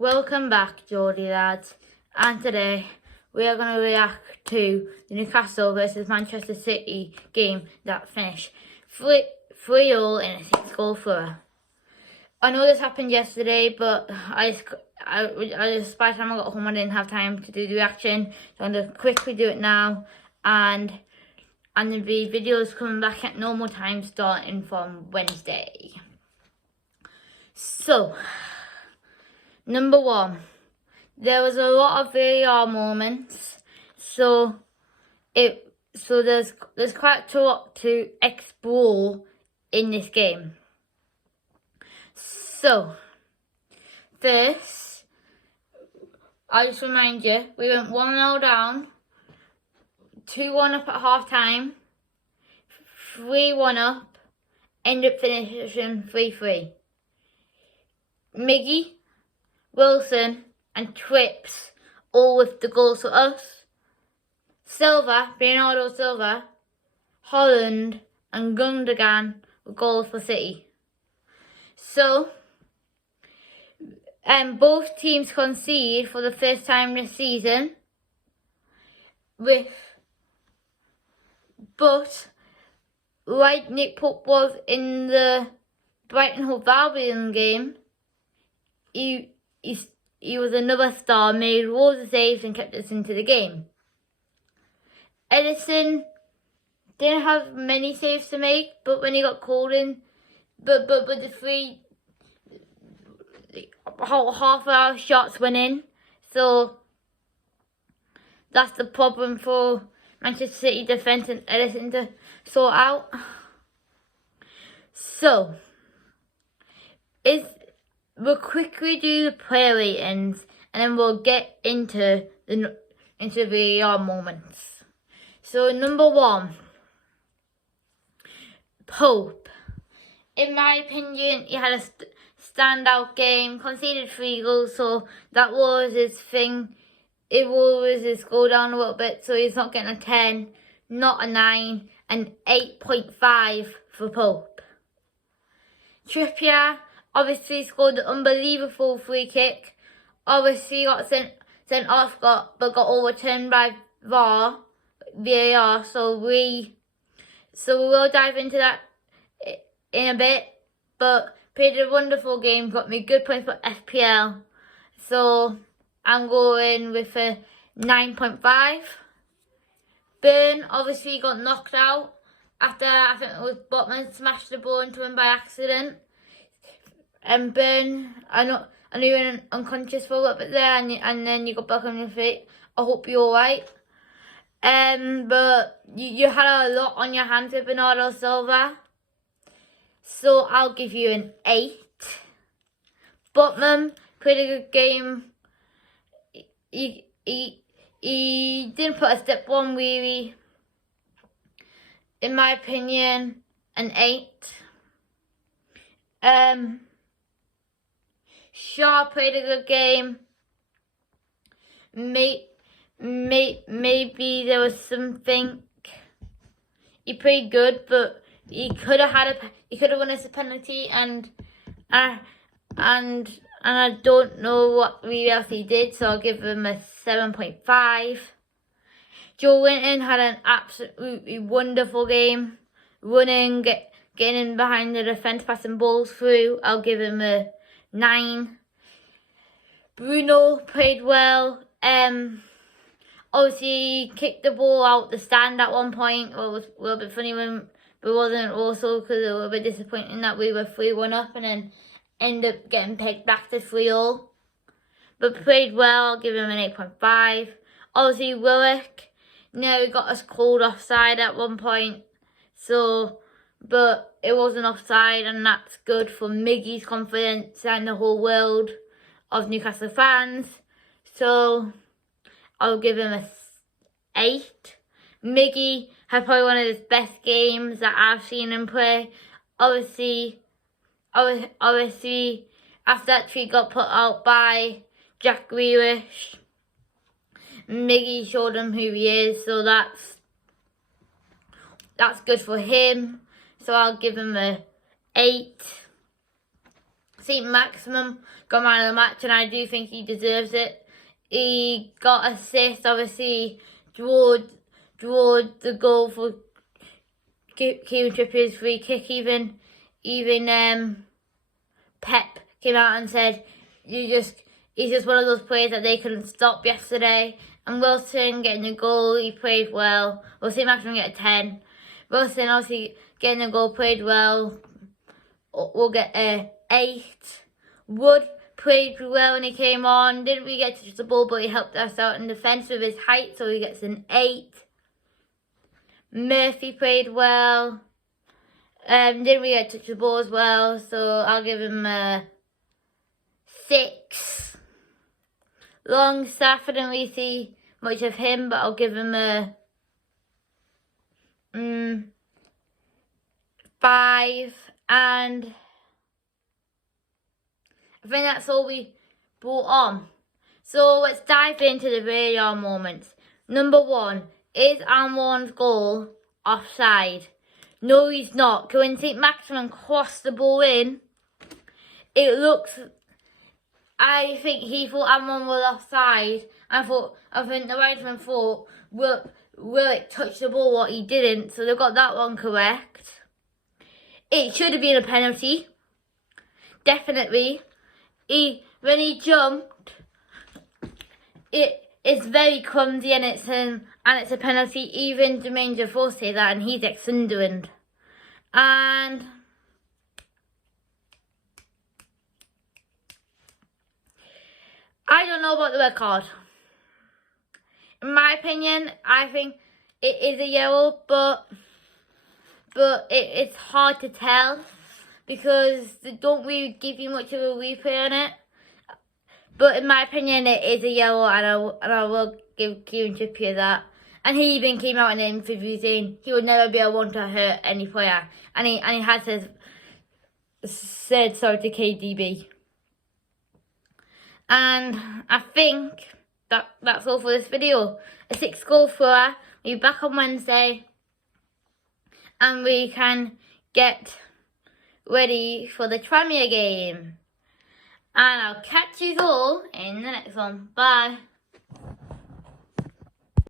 Welcome back, Geordie lads, and today we are going to react to the Newcastle versus Manchester City game that finished 3-3 in a 6-goal thriller. I know this happened yesterday, but by the time I got home I didn't have time to do the reaction, so I'm going to quickly do it now, and the video is coming back at normal time starting from Wednesday. So, number one, there was a lot of VAR moments, so there's quite a lot to explore in this game. So, first, I'll just remind you, we went 1-0 down, 2-1 up at half time, 3-1 up, ended up finishing 3-3. Miggy, Wilson and Trips all with the goals for us. Silva, Bernardo Silva, Holland and Gundogan with goals for City. So, both teams concede for the first time this season. But like Nick Pope was in the Brighton Hove Albion game, he was another star, made loads of saves and kept us into the game. Ederson didn't have many saves to make, but when he got called in, but the half of our shots went in, so that's the problem for Manchester City defence and Ederson to sort out. So, we'll quickly do the player ratings and then we'll get into the VAR moments. So number one, Pope. In my opinion, he had a standout game, conceded 3 goals, so that was his thing. It was his score down a little bit, so he's not getting a 10, not a 9, and 8.5 for Pope. Trippier obviously scored an unbelievable free kick. Obviously got sent off, but got overturned by VAR. So we will dive into that in a bit. But played a wonderful game, got me good points for FPL. So I'm going with a 9.5. Burn obviously got knocked out after, I think it was Botman smashed the ball into him by accident. And Burn, I know you were unconscious for a little bit there, and then you got back on your feet. I hope you're alright. But you had a lot on your hands with Bernardo Silva, so I'll give you an 8. Botman played a good game. He didn't put a step on really. In my opinion, an 8. Shaw played a good game. Maybe there was something. He played good, but he could have won us a penalty, and I don't know what really else he did, so I'll give him a 7.5. Joe Winton had an absolutely wonderful game, running, getting in behind the defence, passing balls through. I'll give him a 9. Bruno played well. Obviously he kicked the ball out the stand at one point. Well, it was a little bit funny when we wasn't, also because it was a little bit disappointing that we were 3-1 up and then end up getting pegged back to 3-0. But played well. I'll give him an 8.5. Obviously Willock, he got us called offside at one point. But it wasn't offside, and that's good for Miggy's confidence and the whole world of Newcastle fans. So I'll give him a 8. Miggy had probably one of his best games that I've seen him play. Obviously after that he got put out by Jack Grealish, Miggy showed him who he is, so that's good for him. So I'll give him a 8. St. Maximum got man of the match, and I do think he deserves it. He got assist, obviously, drew the goal for Kieran Trippier's free kick. Even Pep came out and said, he's just one of those players that they couldn't stop yesterday. And Wilson getting a goal, he played well. We'll see Maximum get a 10. Wilson obviously getting a goal, played well. We'll get a 8. Wood played well when he came on. Didn't really get to touch the ball, but he helped us out in defence with his height, so he gets an 8. Murphy played well. Didn't really get to touch the ball as well, so I'll give him a 6. Longstaff, I didn't really see much of him, but I'll give him a 5. And I think that's all we brought on. So let's dive into the radar moments. Number 1, is Almiron's goal offside? No, he's not. When St. Maximum crossed the ball in, I think he thought Almiron was offside. I think the linesman thought, will it touch the ball? What he didn't, so they got that one correct. It should have been a penalty. Definitely. When he jumped, it's very clumsy, and it's a penalty. Even Jermaine Defoe said that, and he's ex-Sunderland. And I don't know about the red card. In my opinion, I think it is a yellow, but it's hard to tell because they don't really give you much of a replay on it. But in my opinion, it is a yellow, and I will give Kieran Trippier that. And he even came out in an interview saying he would never be a one to hurt any player, and he has said so to KDB. And I think that's all for this video. A 6-goal thrower. We'll be back on Wednesday, and we can get ready for the Tranmere game. And I'll catch you all in the next one. Bye.